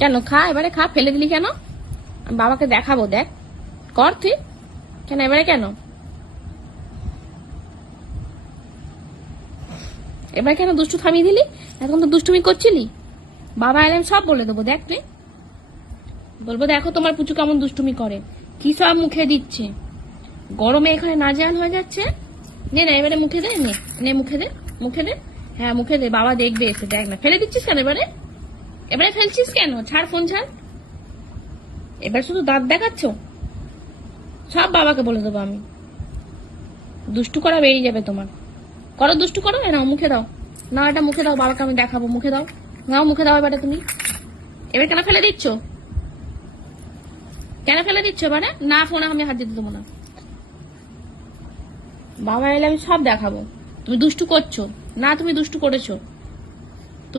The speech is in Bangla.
কেন খা, এবারে খা, ফেলে দিলি কেন? আমি বাবাকে দেখাবো, দেখ কর তুই। কেন এবারে কেন? এবারে কেন দুষ্টু থামিয়ে দিলি? এখন তো দুষ্টুমি করছিলি। বাবা এলে আমি সব বলে দেবো, দেখ তুই। বলবো দেখো তোমার পুচু কেমন দুষ্টুমি করে, কি সব মুখে দিচ্ছে, গরমে এখানে নাজেহাল হয়ে যাচ্ছে। নে না এবারে মুখে দে, নে নে মুখে দে, মুখে দে। হ্যাঁ মুখে দে, বাবা দেখবে এসে। দেখ না, ফেলে দিচ্ছিস কেন এবারে? এবারে ফেলছিস কেন? ছাড় ফোন, ছাড়। এবার শুধু দাঁত দেখাচ্ছ, সব বাবাকে বলে দেবো আমি। দুষ্টু করা বেরিয়ে যাবে তোমার। করো দুষ্টু করো, নাও মুখে দাও। না এটা মুখে দাও, বাবাকে আমি দেখাবো, মুখে দাও। নাও মুখে দাও এবারে তুমি। এবার কেন ফেলে দিচ্ছ? কেন ফেলে দিচ্ছ এবারে? না ফোনে আমি হাত দিতে দেবো না। বাবা এলে আমি সব দেখাবো। তুমি দুষ্টু করছো না, তুমি দুষ্টু করেছো।